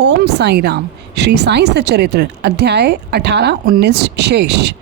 ओम साई राम। श्री साई सच्चरित्र अध्याय 18-19 शेष।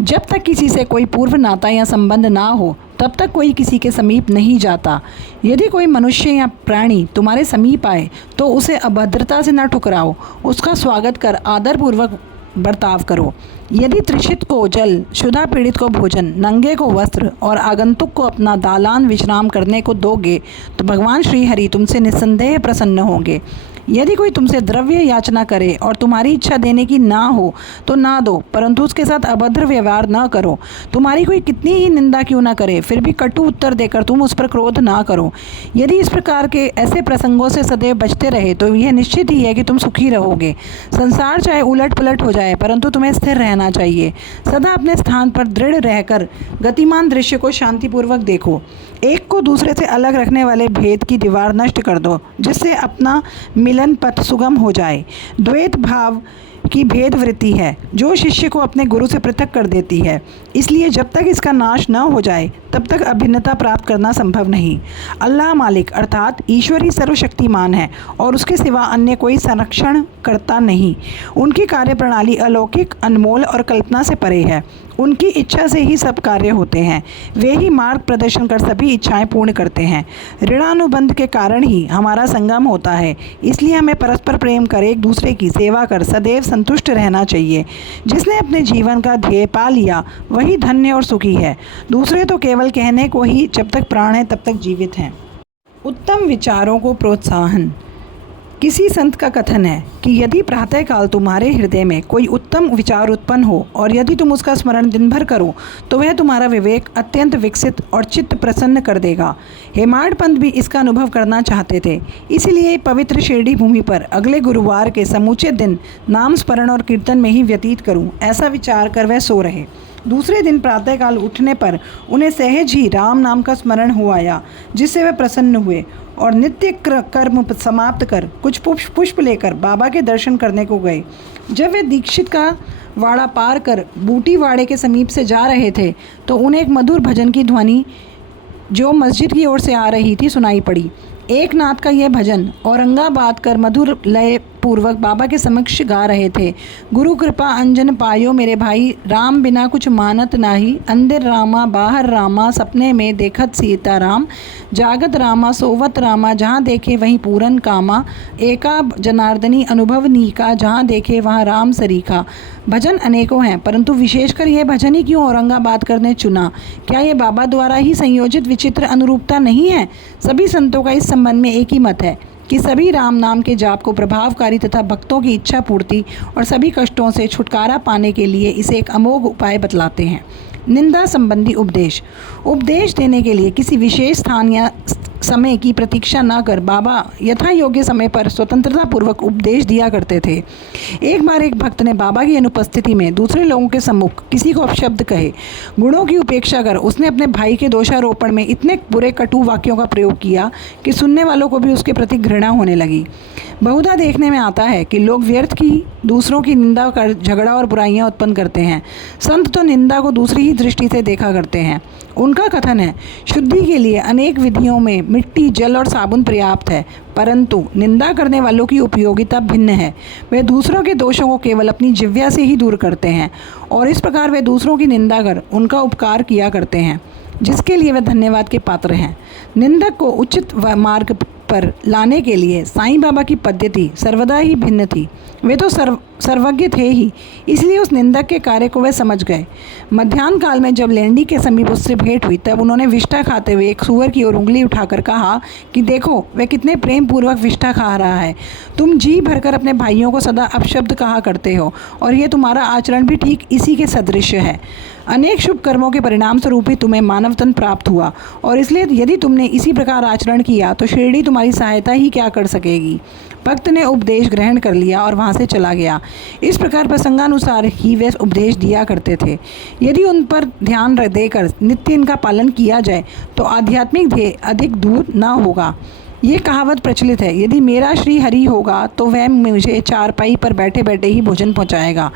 जब तक किसी से कोई पूर्व नाता या संबंध ना हो तब तक कोई किसी के समीप नहीं जाता। यदि कोई मनुष्य या प्राणी तुम्हारे समीप आए तो उसे अभद्रता से न ठुकराओ, उसका स्वागत कर आदरपूर्वक बर्ताव करो। यदि त्रिषित को जल, क्षुधा पीड़ित को भोजन, नंगे को वस्त्र और आगंतुक को अपना दालान विश्राम करने को दोगे तो भगवान श्री हरि तुमसे निस्संदेह प्रसन्न होंगे। यदि कोई तुमसे द्रव्य याचना करे और तुम्हारी इच्छा देने की ना हो तो ना दो, परंतु उसके साथ अभद्र व्यवहार न करो। तुम्हारी कोई कितनी ही निंदा क्यों ना करे, फिर भी कटु उत्तर देकर तुम उस पर क्रोध ना करो। यदि इस प्रकार के ऐसे प्रसंगों से सदैव बचते रहे तो यह निश्चित ही है कि तुम सुखी रहोगे। संसार चाहे उलट पुलट हो जाए परंतु तुम्हें स्थिर रहना चाहिए। सदा अपने स्थान पर दृढ़ रहकर गतिमान दृश्य को शांतिपूर्वक देखो। एक को दूसरे से अलग रखने वाले भेद की दीवार नष्ट कर दो, जिससे अपना मिलन पथ सुगम हो जाए। द्वैत भाव की भेद वृत्ति है जो शिष्य को अपने गुरु से पृथक कर देती है। इसलिए जब तक इसका नाश न हो जाए तब तक अभिन्नता प्राप्त करना संभव नहीं। अल्लाह मालिक अर्थात ईश्वर ही सर्वशक्तिमान है और उसके सिवा अन्य कोई संरक्षण करता नहीं। उनकी कार्य प्रणाली अलौकिक, अनमोल और कल्पना से परे है। उनकी इच्छा से ही सब कार्य होते हैं। वे ही मार्ग प्रदर्शन कर सभी इच्छाएं पूर्ण करते हैं। ऋणानुबंध के कारण ही हमारा संगम होता है। इसलिए हमें परस्पर प्रेम कर एक दूसरे की सेवा कर सदैव संतुष्ट रहना चाहिए। जिसने अपने जीवन का ध्येय पा लिया वही धन्य और सुखी है। दूसरे तो केवल कहने को ही जब तक प्राण है तब तक जीवित हैं। उत्तम विचारों को प्रोत्साहन। किसी संत का कथन है कि यदि प्रातःकाल तुम्हारे हृदय में कोई उत्तम विचार उत्पन्न हो और यदि तुम उसका स्मरण दिन भर करो तो वह तुम्हारा विवेक अत्यंत विकसित और चित्त प्रसन्न कर देगा। हेमाड पंत भी इसका अनुभव करना चाहते थे। इसीलिए पवित्र शिरडी भूमि पर अगले गुरुवार के समूचे दिन नाम स्मरण और कीर्तन में ही व्यतीत करूं, ऐसा विचार कर वह सो रहे। दूसरे दिन प्रातःकाल उठने पर उन्हें सहज ही राम नाम का स्मरण हो आया, जिससे वे प्रसन्न हुए और नित्य कर्म समाप्त कर कुछ पुष्प लेकर बाबा के दर्शन करने को गए। जब वे दीक्षित का वाड़ा पार कर बूटी वाड़े के समीप से जा रहे थे तो उन्हें एक मधुर भजन की ध्वनि जो मस्जिद की ओर से आ रही थी सुनाई पड़ी। एक नाथ का यह भजन औरंगाबाद कर मधुर लय पूर्वक बाबा के समक्ष गा रहे थे। गुरु कृपा अंजन पायो मेरे भाई, राम बिना कुछ मानत नाही। अंदर रामा बाहर रामा, सपने में देखत सीता राम। जागत रामा सोवत रामा, जहाँ देखे वहीं पूरन कामा। एका जनार्दनी अनुभव नीका, जहाँ देखे वहाँ राम सरीखा। भजन अनेकों हैं परंतु विशेषकर यह भजन ही क्यों औरंगाबाद करने चुना? क्या यह बाबा द्वारा ही संयोजित विचित्र अनुरूपता नहीं है? सभी संतों का इस संबंध में एक ही मत है कि सभी राम नाम के जाप को प्रभावकारी तथा भक्तों की इच्छा पूर्ति और सभी कष्टों से छुटकारा पाने के लिए इसे एक अमोघ उपाय बतलाते हैं। निंदा संबंधी उपदेश। उपदेश देने के लिए किसी विशेष स्थान या समय की प्रतीक्षा न कर बाबा यथा योग्य समय पर स्वतंत्रता पूर्वक उपदेश दिया करते थे। एक बार एक भक्त ने बाबा की अनुपस्थिति में दूसरे लोगों के सम्मुख किसी को अपशब्द कहे। गुणों की उपेक्षा कर उसने अपने भाई के दोषारोपण में इतने बुरे कटु वाक्यों का प्रयोग किया कि सुनने वालों को भी उसके प्रति घृणा होने लगी। बहुधा देखने में आता है कि लोग व्यर्थ की दूसरों की निंदा कर झगड़ा और बुराइयां उत्पन्न करते हैं। संत तो निंदा को दूसरी ही दृष्टि से देखा करते हैं। उनका कथन है, शुद्धि के लिए अनेक विधियों में मिट्टी, जल और साबुन पर्याप्त है, परंतु निंदा करने वालों की उपयोगिता भिन्न है। वे दूसरों के दोषों को केवल अपनी जिह्वा से ही दूर करते हैं और इस प्रकार वे दूसरों की निंदा कर उनका उपकार किया करते हैं, जिसके लिए वे धन्यवाद के पात्र हैं। निंदक को उचित मार्ग पर लाने के लिए साईं बाबा की पद्धति सर्वदा ही भिन्न थी। वे तो सर्वज्ञ थे ही, इसलिए उस निंदक के कार्य को वे समझ गए। मध्याह्न काल में जब लेंडी के समीप उससे भेंट हुई तब उन्होंने विष्ठा खाते हुए एक सूअर की ओर उंगली उठाकर कहा कि देखो वह कितने प्रेम पूर्वक विष्ठा खा रहा है। तुम जी भरकर अपने भाइयों को सदा अपशब्द कहा करते हो और ये तुम्हारा आचरण भी ठीक इसी के सदृश है। अनेक शुभ कर्मों के परिणाम स्वरूप ही तुम्हें मानव तन प्राप्त हुआ और इसलिए यदि तुमने इसी प्रकार आचरण किया तो शिरडी तुम्हारी सहायता ही क्या कर सकेगी। भक्त ने उपदेश ग्रहण कर लिया और वहाँ से चला गया। इस प्रकार प्रसंगानुसार ही वे उपदेश दिया करते थे। यदि उन पर ध्यान देकर नित्य इनका पालन किया जाए तो आध्यात्मिक ध्येय अधिक दूर न होगा। ये कहावत प्रचलित है, यदि मेरा श्री हरि होगा तो वह मुझे चारपाई पर बैठे बैठे ही भोजन पहुंचाएगा।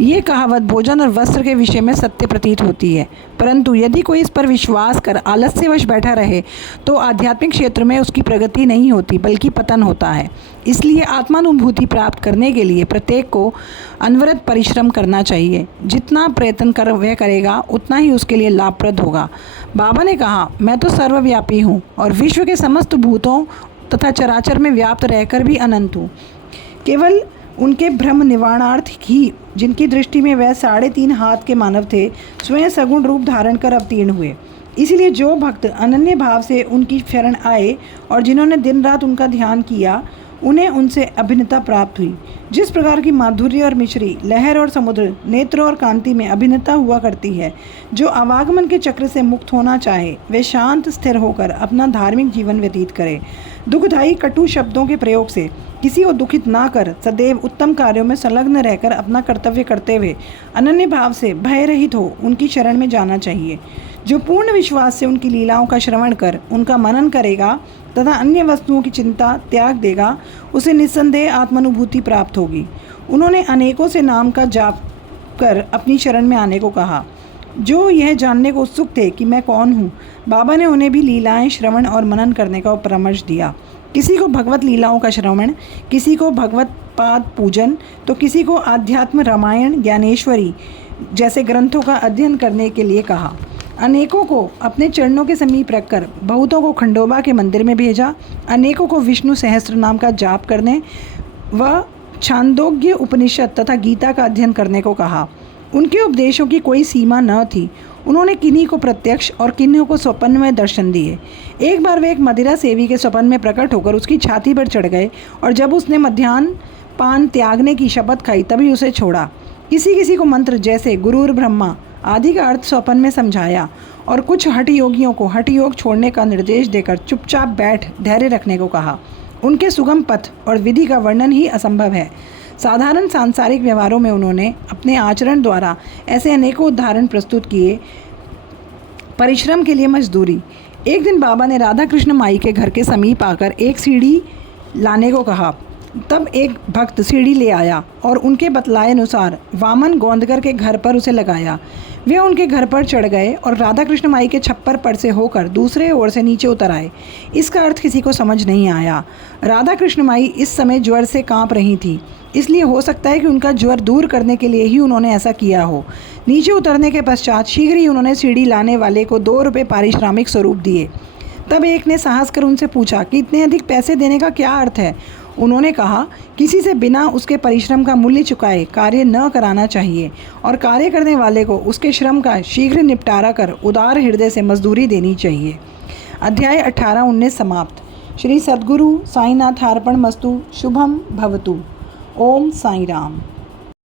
ये कहावत भोजन और वस्त्र के विषय में सत्य प्रतीत होती है, परंतु यदि कोई इस पर विश्वास कर आलस्यवश बैठा रहे तो आध्यात्मिक क्षेत्र में उसकी प्रगति नहीं होती बल्कि पतन होता है। इसलिए आत्मानुभूति प्राप्त करने के लिए प्रत्येक को अनवरत परिश्रम करना चाहिए। जितना प्रयत्न कर वह करेगा उतना ही उसके लिए लाभप्रद होगा। बाबा ने कहा, मैं तो सर्वव्यापी हूँ और विश्व के समस्त भूतों तथा चराचर में व्याप्त रहकर भी अनंत हूँ। केवल उनके भ्रम निवारणार्थ ही जिनकी दृष्टि में वह 3.5 हाथ के मानव थे, स्वयं सगुण रूप धारण कर अवतीर्ण हुए। इसलिए जो भक्त अनन्य भाव से उनकी शरण आए और जिन्होंने दिन रात उनका ध्यान किया, उन्हें उनसे अभिन्नता प्राप्त हुई। जिस प्रकार की माधुर्य और मिश्री, लहर और समुद्र, नेत्र और कांति में अभिन्नता हुआ करती है, जो आवागमन के चक्र से मुक्त होना चाहे वे शांत स्थिर होकर अपना धार्मिक जीवन व्यतीत करे। दुखदायी कटु शब्दों के प्रयोग से किसी को दुखित ना कर सदैव उत्तम कार्यों में संलग्न रहकर अपना कर्तव्य करते हुए अनन्य भाव से भय रहित हो उनकी शरण में जाना चाहिए। जो पूर्ण विश्वास से उनकी लीलाओं का श्रवण कर उनका मनन करेगा तथा अन्य वस्तुओं की चिंता त्याग देगा, उसे निस्संदेह आत्मानुभूति प्राप्त होगी। उन्होंने अनेकों से नाम का जाप कर अपनी शरण में आने को कहा। जो यह जानने को उत्सुक थे कि मैं कौन हूँ, बाबा ने उन्हें भी लीलाएं श्रवण और मनन करने का परामर्श दिया। किसी को भगवत लीलाओं का श्रवण, किसी को भगवत पाद पूजन, तो किसी को आध्यात्म रामायण, ज्ञानेश्वरी जैसे ग्रंथों का अध्ययन करने के लिए कहा। अनेकों को अपने चरणों के समीप रखकर बहुतों को खंडोबा के मंदिर में भेजा। अनेकों को विष्णु सहस्त्र नाम का जाप करने व छांदोग्य उपनिषद तथा गीता का अध्ययन करने को कहा। उनके उपदेशों की कोई सीमा न थी। उन्होंने किन्हीं को प्रत्यक्ष और किन्हीं को स्वप्न में दर्शन दिए। एक बार वे एक मदिरा सेवी के स्वप्न में प्रकट होकर उसकी छाती पर चढ़ गए और जब उसने मध्याह्न पान त्यागने की शपथ खाई तभी उसे छोड़ा। किसी किसी को मंत्र जैसे गुरुर ब्रह्मा आदि का अर्थ स्वप्न में समझाया और कुछ हठ योगियों को हठ योग छोड़ने का निर्देश देकर चुपचाप बैठ धैर्य रखने को कहा। उनके सुगम पथ और विधि का वर्णन ही असंभव है। साधारण सांसारिक व्यवहारों में उन्होंने अपने आचरण द्वारा ऐसे अनेकों उदाहरण प्रस्तुत किए। परिश्रम के लिए मजदूरी। एक दिन बाबा ने राधा कृष्ण माई के घर के समीप आकर एक सीढ़ी लाने को कहा। तब एक भक्त सीढ़ी ले आया और उनके बतलाए अनुसार वामन गोंदकर के घर पर उसे लगाया। वे उनके घर पर चढ़ गए और राधा कृष्ण माई के छप्पर पर से होकर दूसरे ओर से नीचे उतर आए। इसका अर्थ किसी को समझ नहीं आया। राधा कृष्ण माई इस समय ज्वर से कांप रही थी, इसलिए हो सकता है कि उनका ज्वर दूर करने के लिए ही उन्होंने ऐसा किया हो। नीचे उतरने के पश्चात शीघ्र ही उन्होंने सीढ़ी लाने वाले को 2 रुपये पारिश्रमिक स्वरूप दिए। तब एक ने साहस कर उनसे पूछा कि इतने अधिक पैसे देने का क्या अर्थ है। उन्होंने कहा, किसी से बिना उसके परिश्रम का मूल्य चुकाए कार्य न कराना चाहिए और कार्य करने वाले को उसके श्रम का शीघ्र निपटारा कर उदार हृदय से मजदूरी देनी चाहिए। अध्याय 18-19 समाप्त। श्री सद्गुरु साईनाथार्पणमस्तु। शुभम भवतु। ओम साई राम।